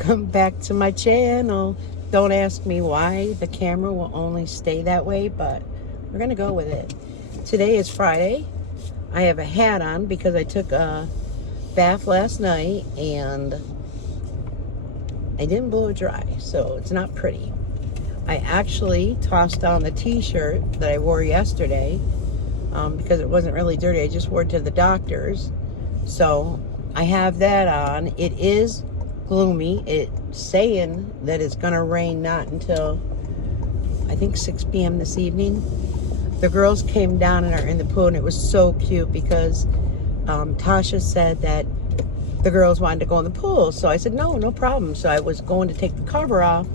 Welcome back to my channel. Don't ask me why the camera will only stay that way, but we're gonna go with it. Today is Friday. I have a hat on because I took a bath last night and I didn't blow it dry, so it's not pretty. I actually tossed down the t-shirt that I wore yesterday because it wasn't really dirty. I just wore it to the doctor's. So I have that on. It is gloomy. It's saying that it's gonna rain not until I think 6 p.m. this evening. The girls came down and are in the pool, and it was so cute because Tasha said that the girls wanted to go in the pool. So I said, no problem. So I was going to take the cover off,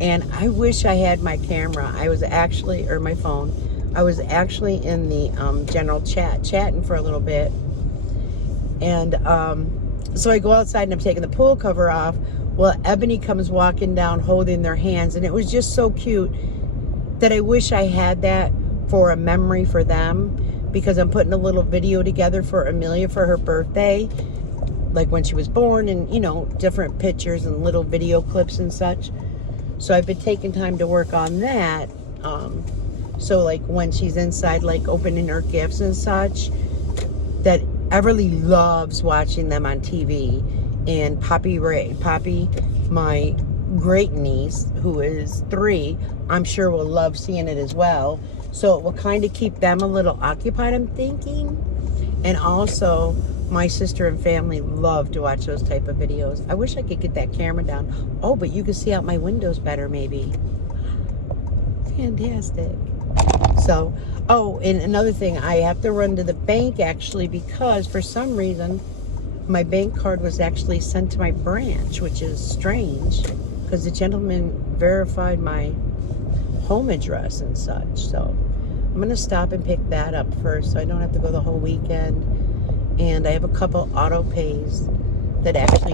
and I wish I had my camera. I was actually, or my phone, I was actually in the general chatting for a little bit. And so I go outside and I'm taking the pool cover off. Well, Ebony comes walking down holding their hands, and it was just so cute that I wish I had that for a memory for them, because I'm putting a little video together for Amelia for her birthday, like when she was born, and you know, different pictures and little video clips and such. So I've been taking time to work on that. So like when she's inside, like opening her gifts and such, that Everly loves watching them on TV. And Poppy, my great niece, who is 3, I'm sure will love seeing it as well. So it will kind of keep them a little occupied, I'm thinking. And also, my sister and family love to watch those type of videos. I wish I could get that camera down. Oh, but you can see out my windows better, maybe. Fantastic. So, oh, and another thing, I have to run to the bank actually, because for some reason my bank card was actually sent to my branch, which is strange because the gentleman verified my home address and such. So I'm gonna stop and pick that up first so I don't have to go the whole weekend. And I have a couple auto pays that actually,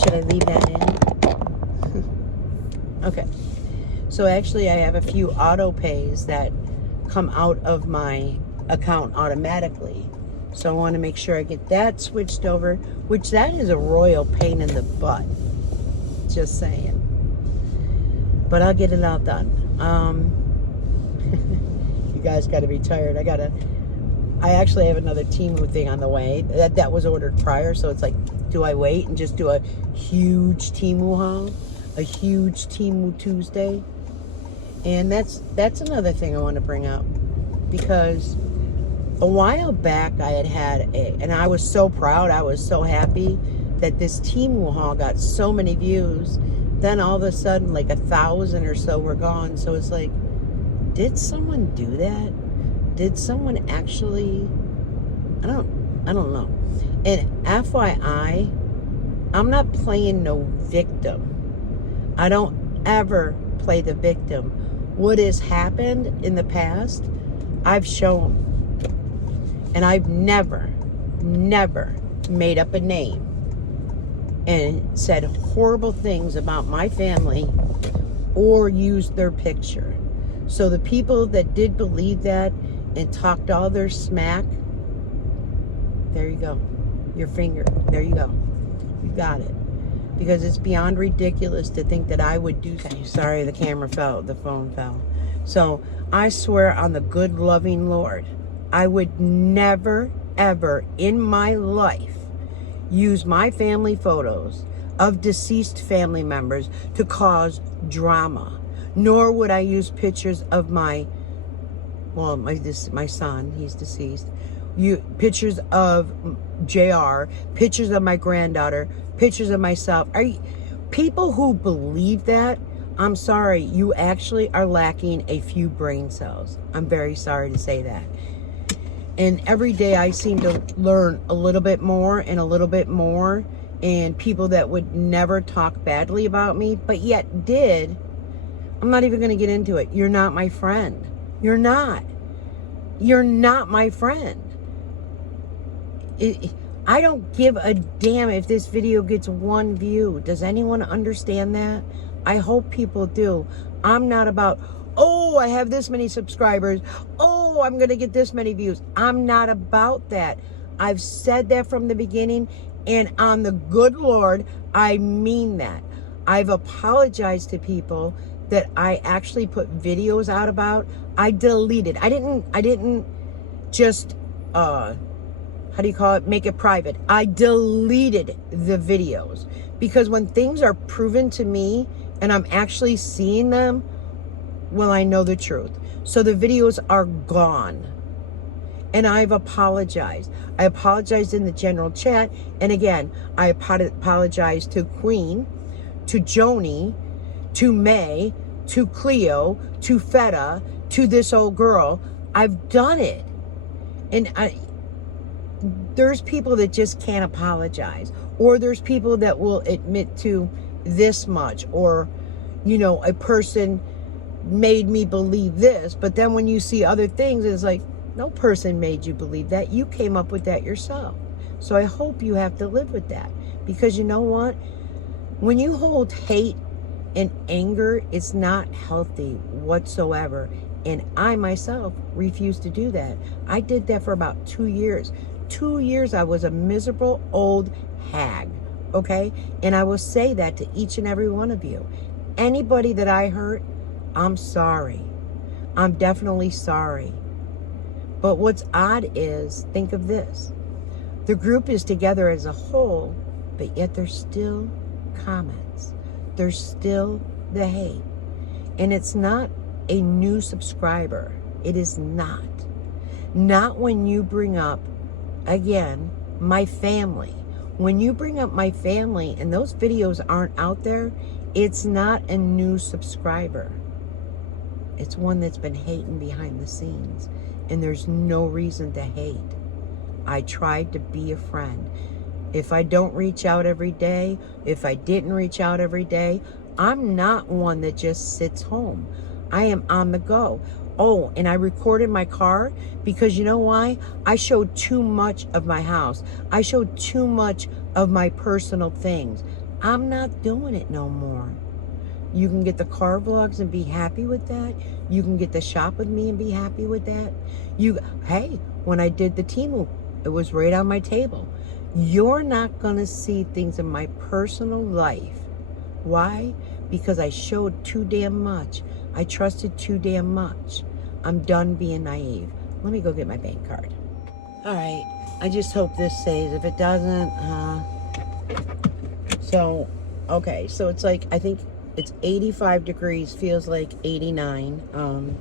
should I leave that in? Okay, so actually I have a few auto pays that come out of my account automatically. So I want to make sure I get that switched over, which that is a royal pain in the butt. Just saying. But I'll get it all done. You guys got to be tired. I actually have another Temu thing on the way. That was ordered prior, so it's like, do I wait and just do a huge Temu haul? A huge Temu Tuesday? And that's another thing I want to bring up, because a while back I had and I was so proud, I was so happy that this Temu haul got so many views. Then all of a sudden, like 1,000 or so were gone. So it's like, did someone do that? Did someone actually? I don't know. And FYI, I'm not playing no victim. I don't ever play the victim. What has happened in the past, I've shown. And I've never made up a name and said horrible things about my family or used their picture. So the people that did believe that and talked all their smack, there you go. Your finger. There you go. You got it. Because it's beyond ridiculous to think that I would do that. Sorry, the camera fell. The phone fell. So I swear on the good, loving Lord, I would never, ever in my life use my family photos of deceased family members to cause drama. Nor would I use pictures of my son, he's deceased. Pictures of JR, pictures of my granddaughter, pictures of myself. People who believe that, I'm sorry, you actually are lacking a few brain cells. I'm very sorry to say that. And every day I seem to learn a little bit more and a little bit more. And people that would never talk badly about me, but yet did. I'm not even going to get into it. You're not my friend. You're not. You're not my friend. I don't give a damn if this video gets 1 view. Does anyone understand that? I hope people do. I'm not about, oh, I have this many subscribers. Oh, I'm going to get this many views. I'm not about that. I've said that from the beginning, and on the good Lord, I mean that. I've apologized to people that I actually put videos out about. I deleted. I didn't just how do you call it, make it private. I deleted the videos, because when things are proven to me and I'm actually seeing them, well, I know the truth. So the videos are gone. And I've apologized. I apologized in the general chat. And again, I apologized to Queen, to Joni, to May, to Cleo, to Feta, to this old girl. I've done it. And there's people that just can't apologize. Or there's people that will admit to this much. Or, you know, a person made me believe this. But then when you see other things, it's like, no person made you believe that. You came up with that yourself. So I hope you have to live with that. Because you know what? When you hold hate and anger, it's not healthy whatsoever. And I myself refuse to do that. I did that for about 2 years. 2 years I was a miserable old hag. Okay? And I will say that to each and every one of you. Anybody that I hurt, I'm sorry. I'm definitely sorry. But what's odd is, think of this. The group is together as a whole, but yet there's still comments. There's still the hate. And it's not a new subscriber. It is not. Not when you bring up, again, my family. When you bring up my family and those videos aren't out there, it's not a new subscriber. It's one that's been hating behind the scenes. And there's no reason to hate. I tried to be a friend. If I don't reach out every day, if I didn't reach out every day, I'm not one that just sits home. I am on the go. Oh, and I recorded my car because you know why? I showed too much of my house. I showed too much of my personal things. I'm not doing it no more. You can get the car vlogs and be happy with that. You can get the shop with me and be happy with that. Hey, when I did the Temu, it was right on my table. You're not going to see things in my personal life. Why? Because I showed too damn much. I trusted too damn much. I'm done being naive. Let me go get my bank card. All right. I just hope this saves. If it doesn't, so, okay. So it's like, I think it's 85 degrees, feels like 89.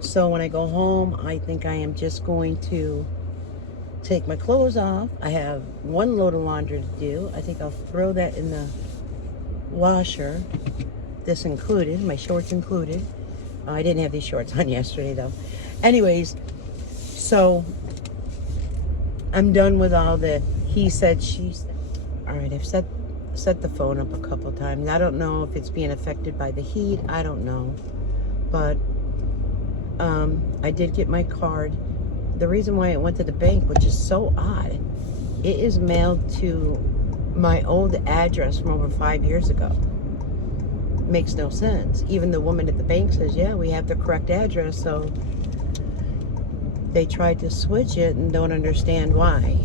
So when I go home, I think I am just going to take my clothes off. I have one load of laundry to do. I think I'll throw that in the washer. This included, my shorts included. I didn't have these shorts on yesterday though. Anyways, so I'm done with all the he said, she said. All right, I've set the phone up a couple times. I don't know if it's being affected by the heat. I don't know. But I did get my card. The reason why it went to the bank, which is so odd, it is mailed to my old address from over 5 years ago. Makes no sense. Even the woman at the bank says, yeah, we have the correct address. So they tried to switch it and don't understand why.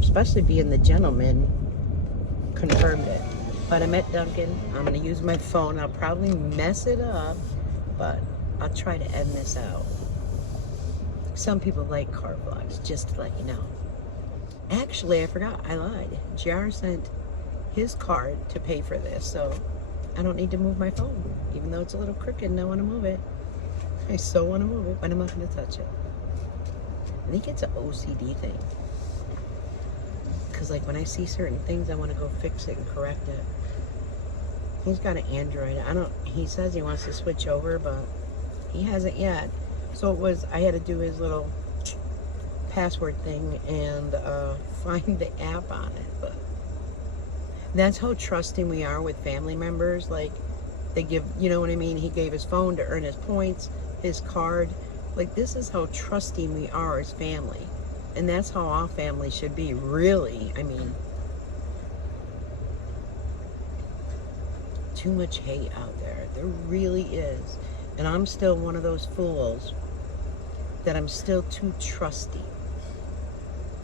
Especially being the gentleman confirmed it. But I'm at Dunkin'. I'm going to use my phone. I'll probably mess it up, but I'll try to end this out. Some people like car vlogs, just to let you know. Actually, I forgot. I lied. JR sent his card to pay for this, so I don't need to move my phone. Even though it's a little crooked and I want to move it. I so want to move it, but I'm not going to touch it. I think it's an OCD thing. Because like when I see certain things, I want to go fix it and correct it. He's got an Android. He says he wants to switch over, but he hasn't yet. So I had to do his little password thing and find the app on it. But that's how trusting we are with family members. Like they give, you know what I mean? He gave his phone to earn his points, his card. Like this is how trusting we are as family. And that's how all family should be, really. I mean, too much hate out there. There really is. And I'm still one of those fools that I'm still too trusting.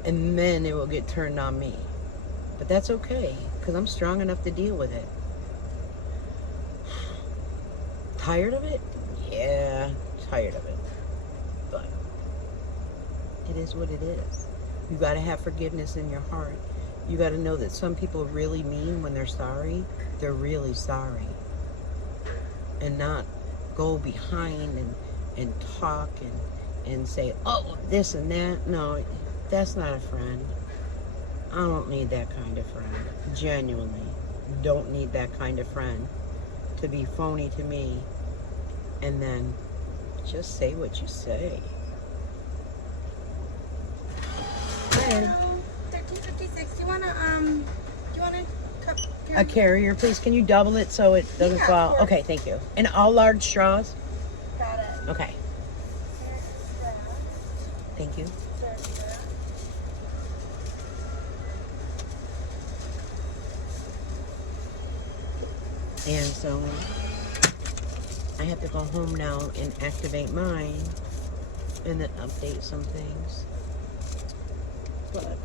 and then it will get turned on me. But that's okay, because I'm strong enough to deal with it. Tired of it? Yeah, tired of it. But it is what it is. You got to have forgiveness in your heart. You got to know that some people really mean when they're sorry, they're really sorry. And not go behind and talk and say, oh, this and that. No, that's not a friend. I don't need that kind of friend. Genuinely, don't need that kind of friend to be phony to me and then just say what you say. Hello, 1356. Do you wanna cup A carrier, please. Can you double it so it doesn't Yeah, fall? of course. Okay, thank you. And all large straws? Got it. Okay, thank you. And so I have to go home now and activate mine and then update some things. But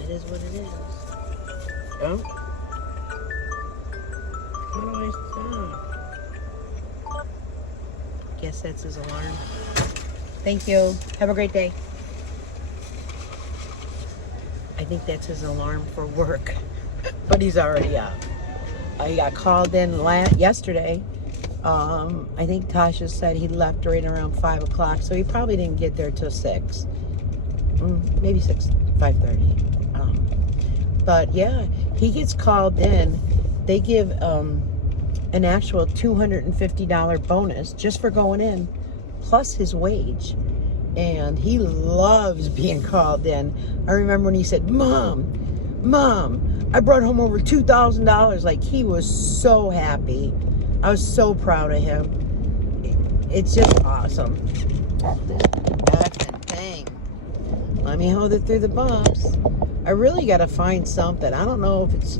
it is what it is. Oh. How do I stop? Guess that's his alarm. Thank you. Have a great day. I think that's his alarm for work. But he's already up. I got called in yesterday. I think Tasha said he left right around 5 o'clock, so he probably didn't get there till 6. Maybe 5:30. But yeah, he gets called in. They give an actual $250 bonus just for going in, plus his wage. And he loves being called in. I remember when he said, Mom, I brought home over $2,000. Like, he was so happy. I was so proud of him. It's just awesome. This effing thing. Let me hold it through the bumps. I really got to find something. I don't know if it's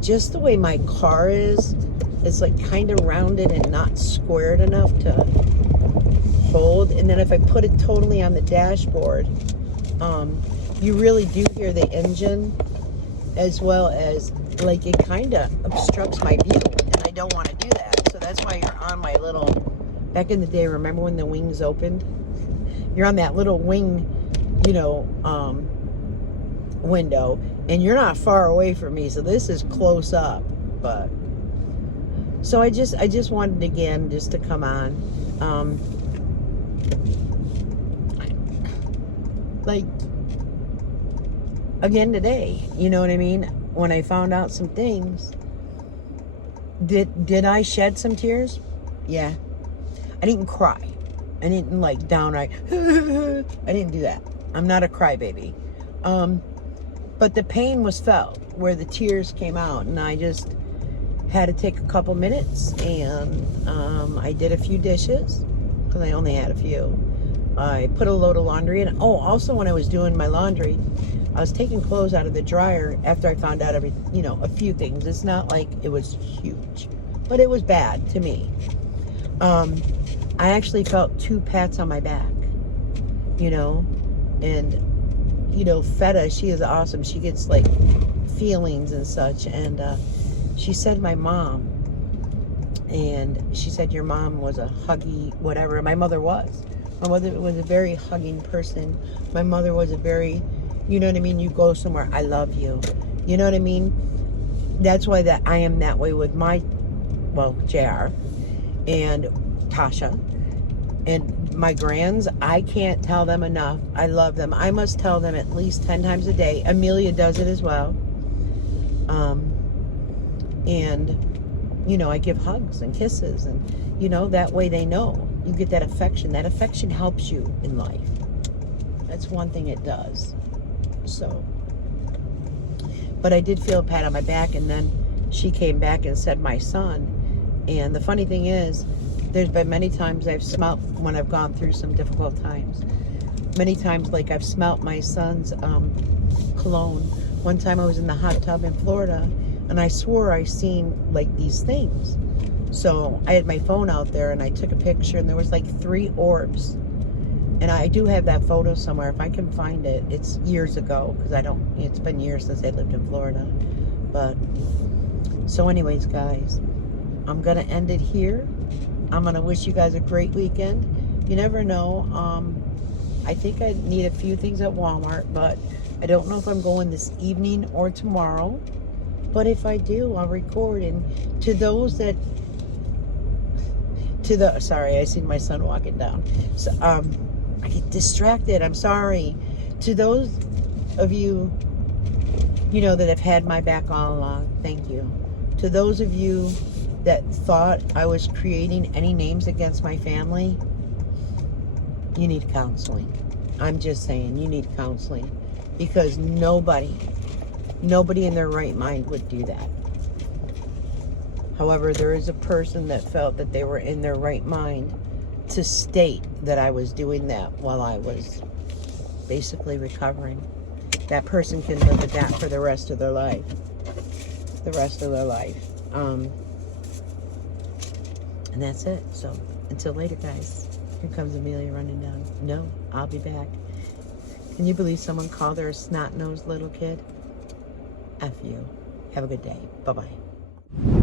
just the way my car is. It's like kind of rounded and not squared enough to hold. And then if I put it totally on the dashboard, you really do hear the engine, as well as like it kind of obstructs my view, and I don't want to do that. So that's why you're on my little, back in the day, remember when the wings opened? You're on that little wing, window, and you're not far away from me, so this is close up. But so I just wanted again just to come on, like again today, you know what I mean? When I found out some things, did I shed some tears? Yeah. I didn't cry. I didn't like downright I didn't do that. I'm not a crybaby. But the pain was felt where the tears came out, and I just had to take a couple minutes, and I did a few dishes because I only had a few. I put a load of laundry in. Oh, also when I was doing my laundry, I was taking clothes out of the dryer after I found out a few things. It's not like it was huge, but it was bad to me. I actually felt 2 pats on my back, and Feta, she is awesome. She gets like feelings and such, and she said my mom, and she said your mom was a huggy whatever. My mother was a very hugging person. My mother was a very, you know what I mean, you go somewhere, I love you, you know what I mean. That's why that I am that way with my JR and Tasha and my grands. I can't tell them enough. I love them. I must tell them at least 10 times a day. Amelia does it as well. And I give hugs and kisses, and that way they know. You get that affection. That affection helps you in life. That's one thing it does. So, but I did feel a pat on my back, and then she came back and said my son. And the funny thing is, there's been many times I've smelt when I've gone through some difficult times. Many times, like, I've smelt my son's cologne. One time I was in the hot tub in Florida, and I swore I seen like these things. So I had my phone out there, and I took a picture, and there was like 3 orbs And I do have that photo somewhere. If I can find it, it's years ago, because it's been years since I lived in Florida. But, so anyways, guys, I'm going to end it here. I'm going to wish you guys a great weekend. You never know. I think I need a few things at Walmart, but I don't know if I'm going this evening or tomorrow. But if I do, I'll record. And to those that, sorry, I seen my son walking down. So, I get distracted. I'm sorry. To those of you, that have had my back all along, thank you. To those of you that thought I was creating any names against my family, you need counseling. I'm just saying, you need counseling. Because nobody in their right mind would do that. However, there is a person that felt that they were in their right mind to state that I was doing that while I was basically recovering. That person can live with that for the rest of their life. The rest of their life. And that's it. So, until later, guys. Here comes Amelia running down. No, I'll be back. Can you believe someone called her a snot-nosed little kid? F you. Have a good day. Bye-bye.